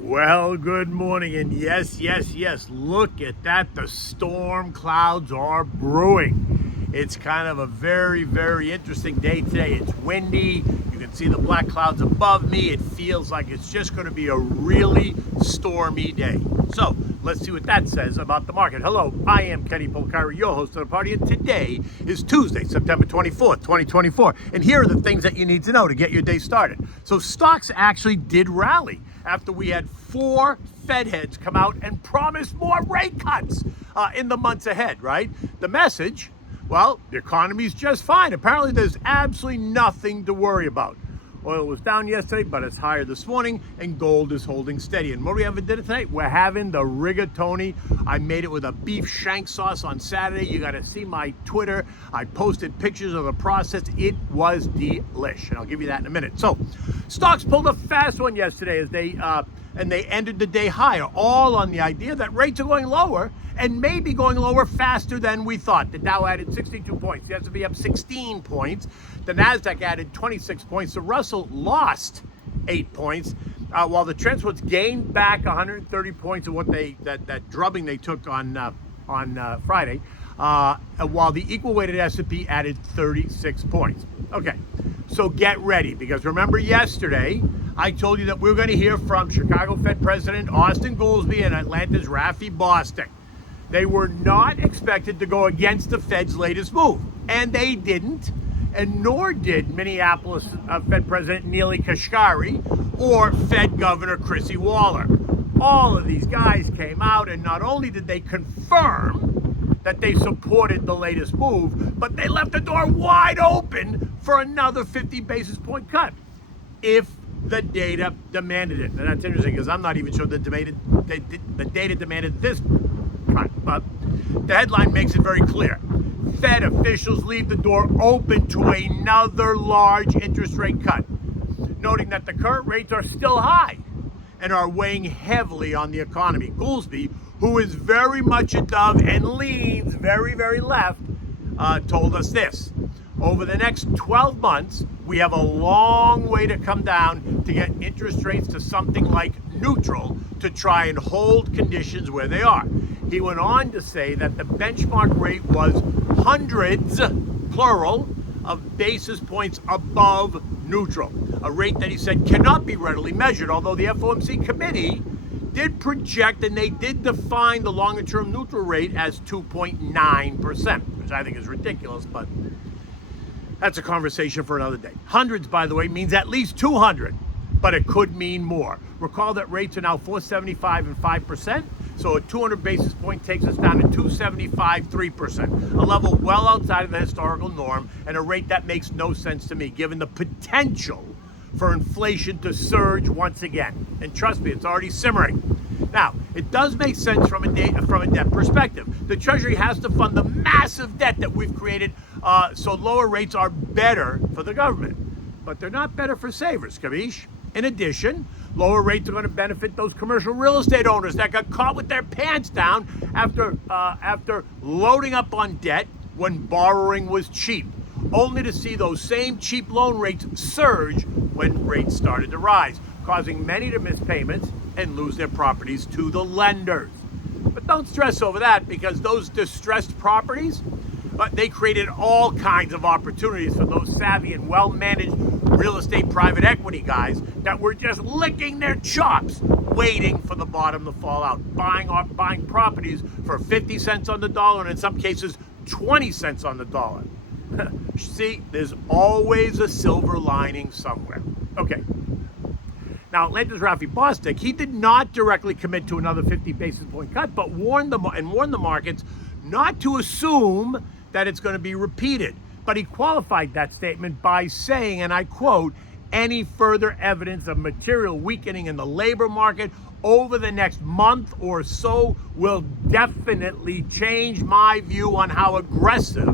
Well, good morning, and yes, look at that. The storm clouds are brewing. It's kind of a very, very interesting day today. It's windy. You can see the black clouds above me. It feels like it's just going to be a really stormy day. So let's see what that says about the market. Hello, I am Kenny Polcari, your host of the party, and today is Tuesday, September 24th, 2024. And here are the things that you need to know to get your day started. So stocks actually did rally after we had four Fed heads come out and promise more rate cuts in the months ahead, right? The message, well, the economy's just fine. Apparently there's absolutely nothing to worry about. Oil was down yesterday, but it's higher this morning, and gold is holding steady. And what do we have for dinner tonight? We're having the rigatoni. I made it with a beef shank sauce on Saturday. You got to see my Twitter. I posted pictures of the process. It was delish, and I'll give you that in a minute. So, stocks pulled a fast one yesterday as they ended the day higher, all on the idea that rates are going lower and maybe going lower faster than we thought. The Dow added 62 points. The S&P up 16 points. The Nasdaq added 26 points. The Russell lost 8 points, while the Trendwoods gained back 130 points of what that drubbing they took on Friday, while the equal-weighted S&P added 36 points. Okay, so get ready, because remember yesterday I told you that we were going to hear from Chicago Fed President Austin Goolsbee and Atlanta's Rafi Bostic. They were not expected to go against the Fed's latest move, and they didn't, and nor did Minneapolis Fed President Neel Kashkari or Fed Governor Chrissy Waller. All of these guys came out, and not only did they confirm that they supported the latest move, but they left the door wide open for another 50 basis point cut if the data demanded it. And that's interesting, because I'm not even sure the data demanded this cut, but the headline makes it very clear. Fed officials leave the door open to another large interest rate cut, noting that the current rates are still high and are weighing heavily on the economy. Goolsbee, who is very much a dove and leans very, very left, told us this. Over the next 12 months, we have a long way to come down to get interest rates to something like neutral to try and hold conditions where they are. He went on to say that the benchmark rate was hundreds, plural, of basis points above neutral, a rate that he said cannot be readily measured, although the FOMC committee did project and they did define the longer-term neutral rate as 2.9%, which I think is ridiculous, but that's a conversation for another day. Hundreds, by the way, means at least 200, but it could mean more. Recall that rates are now 4.75 and 5%, so a 200 basis point takes us down to 2.75, 3%, a level well outside of the historical norm and a rate that makes no sense to me, given the potential for inflation to surge once again. And trust me, it's already simmering. Now, it does make sense from a debt perspective. The Treasury has to fund the massive debt that we've created, so lower rates are better for the government. But they're not better for savers, capiche? In addition, lower rates are going to benefit those commercial real estate owners that got caught with their pants down after loading up on debt when borrowing was cheap, only to see those same cheap loan rates surge when rates started to rise, causing many to miss payments and lose their properties to the lenders. But don't stress over that, because those distressed properties, they created all kinds of opportunities for those savvy and well-managed real estate private equity guys that were just licking their chops, waiting for the bottom to fall out, buying properties for 50 cents on the dollar, and in some cases 20 cents on the dollar. See, there's always a silver lining somewhere. Okay. Now, Atlanta's Rafi Bostic, he did not directly commit to another 50 basis point cut, but warned the markets not to assume that it's going to be repeated. But he qualified that statement by saying, and I quote, "Any further evidence of material weakening in the labor market over the next month or so will definitely change my view on how aggressive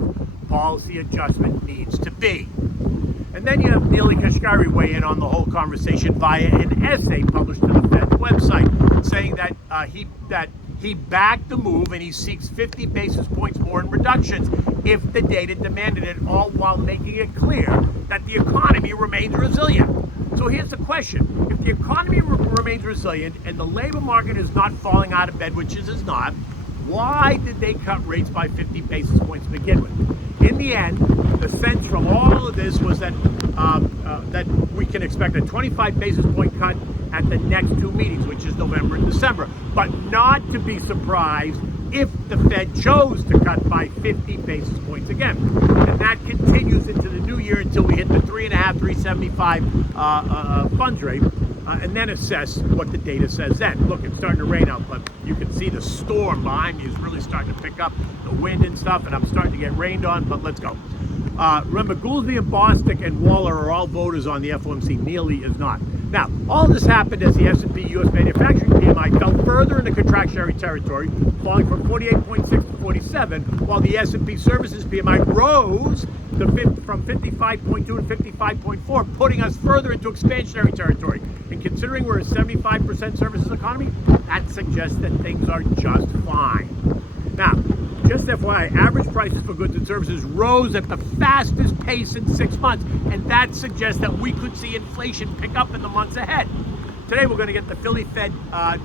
policy adjustment needs to be." And then you have Neel Kashkari weigh in on the whole conversation via an essay published to the Fed's website, saying that he backed the move and he seeks 50 basis points more in reductions if the data demanded it, all while making it clear that the economy remains resilient. So here's the question. If the economy remains resilient and the labor market is not falling out of bed, which it is not, why did they cut rates by 50 basis points to begin with? In the end, the sense from all of this was that that we can expect a 25 basis point cut at the next two meetings, which is November and December, but not to be surprised if the Fed chose to cut by 50 basis points again. And that continues into the new year until we hit the 3.5, 375 funds rate, and then assess what the data says then. Look, it's starting to rain out, but you can see the storm behind me is really starting to pick up, the wind and stuff, and I'm starting to get rained on, but let's go. Remember, Goolsbee and Bostic and Waller are all voters on the FOMC. Neely is not. Now, all this happened as the S&P U.S. manufacturing PMI fell further into contractionary territory, falling from 48.6 to 47, while the S&P services PMI rose from 55.2 to 55.4, putting us further into expansionary territory. And considering we're a 75% services economy, that suggests that things are just fine. Now, just FYI, average prices for goods and services rose at the fastest pace in 6 months, and that suggests that we could see inflation pick up in the months ahead. Today, we're going to get the Philly Fed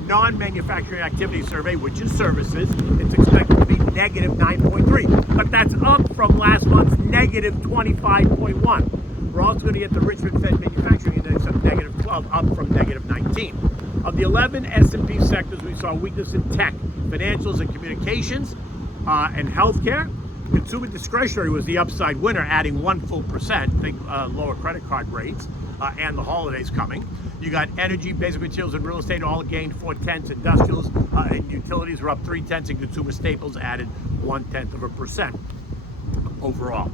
non-manufacturing activity survey, which is services. It's expected to be negative 9.3, but that's up from last month's negative 25.1. We're also going to get the Richmond Fed manufacturing index of negative 12, up from negative 19. Of the 11 S&P sectors, we saw weakness in tech, financials, and communications, and healthcare. Consumer discretionary was the upside winner, adding 1 full percent. Think lower credit card rates and the holidays coming. You got energy, basic materials, and real estate all gained 0.4. Industrials and utilities were up 0.3, and consumer staples added 0.1% overall.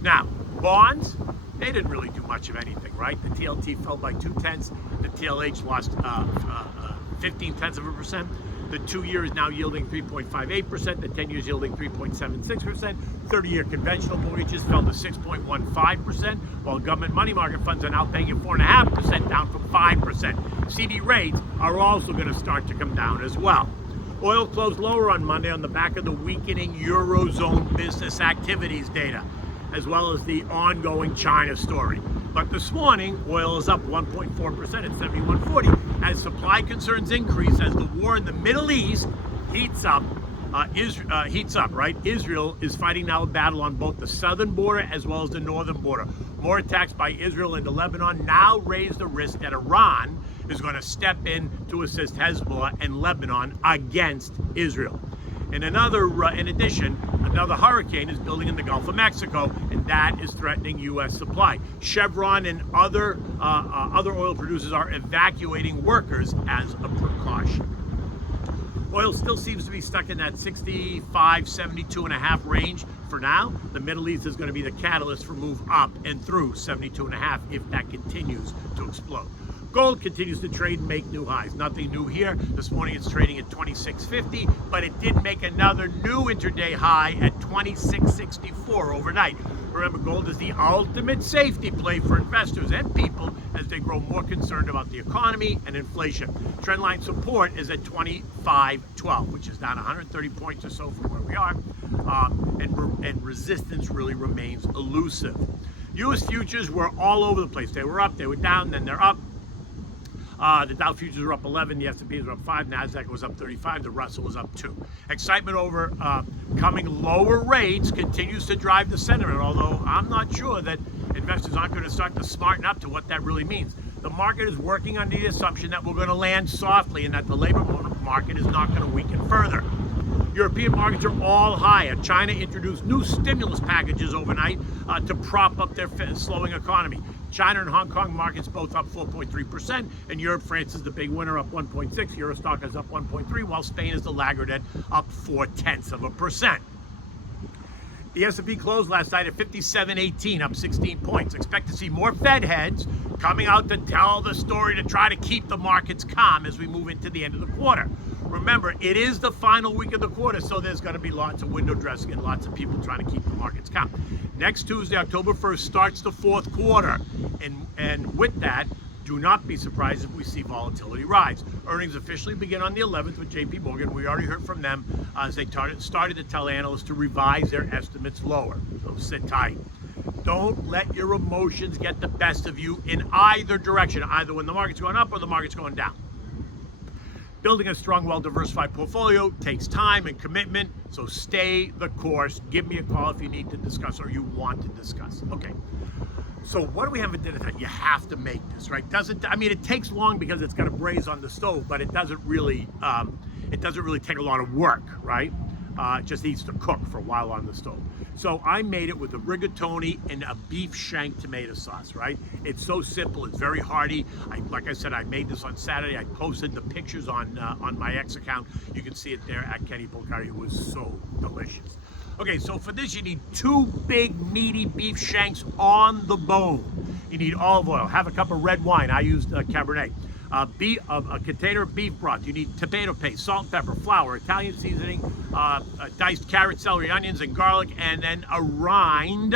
Now, bonds, they didn't really do much of anything, right? The TLT fell by 0.2. The TLH lost 0.15%. The 2-year is now yielding 3.58%. The 10-year is yielding 3.76%. 30-year conventional mortgages fell to 6.15%, while government money market funds are now paying at 4.5%, down from 5%. CD rates are also going to start to come down as well. Oil closed lower on Monday on the back of the weakening Eurozone business activities data, as well as the ongoing China story. But this morning, oil is up 1.4% at 71.40 as supply concerns increase as the war in the Middle East heats up, right? Israel is fighting now a battle on both the southern border as well as the northern border. More attacks by Israel into Lebanon now raise the risk that Iran is going to step in to assist Hezbollah and Lebanon against Israel. And in addition, another hurricane is building in the Gulf of Mexico, and that is threatening U.S. supply. Chevron and other oil producers are evacuating workers as a precaution. Oil still seems to be stuck in that 65, 72.5 range for now. The Middle East is going to be the catalyst for move up and through 72.5 if that continues to explode. Gold continues to trade and make new highs. Nothing new here. This morning it's trading at 26.50, but it did make another new intraday high at 26.64 overnight. Remember, gold is the ultimate safety play for investors and people as they grow more concerned about the economy and inflation. Trendline support is at 25.12, which is down 130 points or so from where we are, and resistance really remains elusive. U.S. futures were all over the place. They were up, they were down, then they're up. The Dow futures were up 11, the S&Ps were up 5, NASDAQ was up 35, the Russell was up 2. Excitement over coming lower rates continues to drive the sentiment, although I'm not sure that investors aren't going to start to smarten up to what that really means. The market is working under the assumption that we're going to land softly and that the labor market is not going to weaken further. European markets are all higher. China introduced new stimulus packages overnight to prop up their slowing economy. China and Hong Kong markets both up 4.3%, and Europe, France is the big winner, up 1.6. Eurostock is up 1.3, while Spain is the laggard at up 0.4%. The S&P closed last night at 57.18, up 16 points. Expect to see more Fed heads coming out to tell the story to try to keep the markets calm as we move into the end of the quarter. Remember, it is the final week of the quarter, so there's going to be lots of window dressing and lots of people trying to keep the markets calm. Next Tuesday, October 1st, starts the fourth quarter. And with that, do not be surprised if we see volatility rise. Earnings officially begin on the 11th with JP Morgan. We already heard from them as they started to tell analysts to revise their estimates lower. So sit tight. Don't let your emotions get the best of you in either direction, either when the market's going up or the market's going down. Building a strong, well-diversified portfolio takes time and commitment, so stay the course. Give me a call if you need to discuss or you want to discuss. Okay, so what do we have at dinner tonight? You have to make this, right? It takes long because it's got to braise on the stove, but it doesn't really take a lot of work, right? It just needs to cook for a while on the stove. So I made it with a rigatoni and a beef shank tomato sauce, right? It's so simple, it's very hearty. Like I said, I made this on Saturday. I posted the pictures on my X account. You can see it there at Kenny Polcari. It was so delicious. Okay, so for this you need 2 big meaty beef shanks on the bone. You need olive oil, have a cup of red wine. I used Cabernet. A container of beef broth. You need tomato paste, salt and pepper, flour, Italian seasoning, diced carrot, celery, onions, and garlic, and then a rind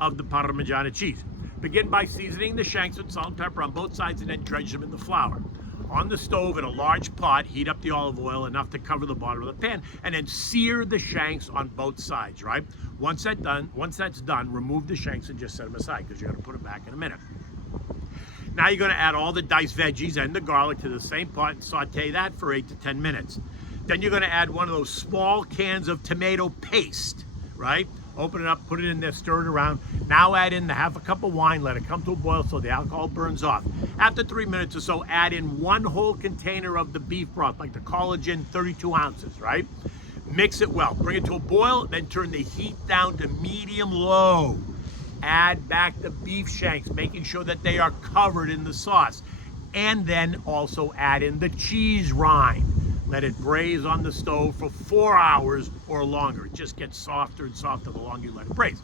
of the Parmigiana cheese. Begin by seasoning the shanks with salt and pepper on both sides and then dredge them in the flour. On the stove in a large pot, heat up the olive oil enough to cover the bottom of the pan, and then sear the shanks on both sides, right? Once that's done, remove the shanks and just set them aside because you're going to put them back in a minute. Now you're going to add all the diced veggies and the garlic to the same pot and saute that for 8 to 10 minutes. Then you're going to add one of those small cans of tomato paste, right? Open it up, put it in there, stir it around. Now add in the half a cup of wine, let it come to a boil so the alcohol burns off. After 3 minutes or so, add in 1 whole container of the beef broth, like the collagen, 32 ounces, right? Mix it well, bring it to a boil, then turn the heat down to medium-low. Add back the beef shanks, making sure that they are covered in the sauce. And then also add in the cheese rind. Let it braise on the stove for 4 hours or longer. It just gets softer and softer the longer you let it braise.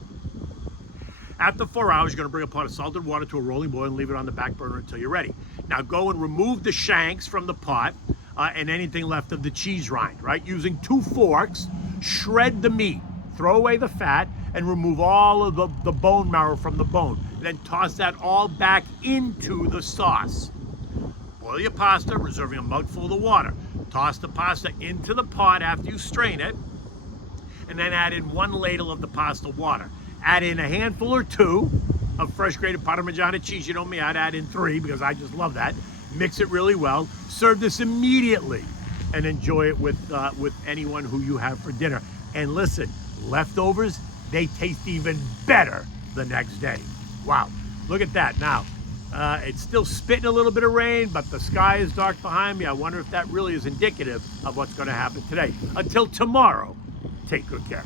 After 4 hours, you're going to bring a pot of salted water to a rolling boil and leave it on the back burner until you're ready. Now go and remove the shanks from the pot and anything left of the cheese rind, right? Using 2 forks, shred the meat. Throw away the fat and remove all of the bone marrow from the bone. Then toss that all back into the sauce. Boil your pasta, reserving a mugful of the water. Toss the pasta into the pot after you strain it, and then add in 1 ladle of the pasta water. Add in a handful or 2 of fresh grated Parmigiana cheese. You know me, I'd add in 3 because I just love that. Mix it really well. Serve this immediately and enjoy it with anyone who you have for dinner. And listen, leftovers, they taste even better the next day. Wow, look at that. Now, it's still spitting a little bit of rain, but the sky is dark behind me. I wonder if that really is indicative of what's going to happen today. Until tomorrow, take good care.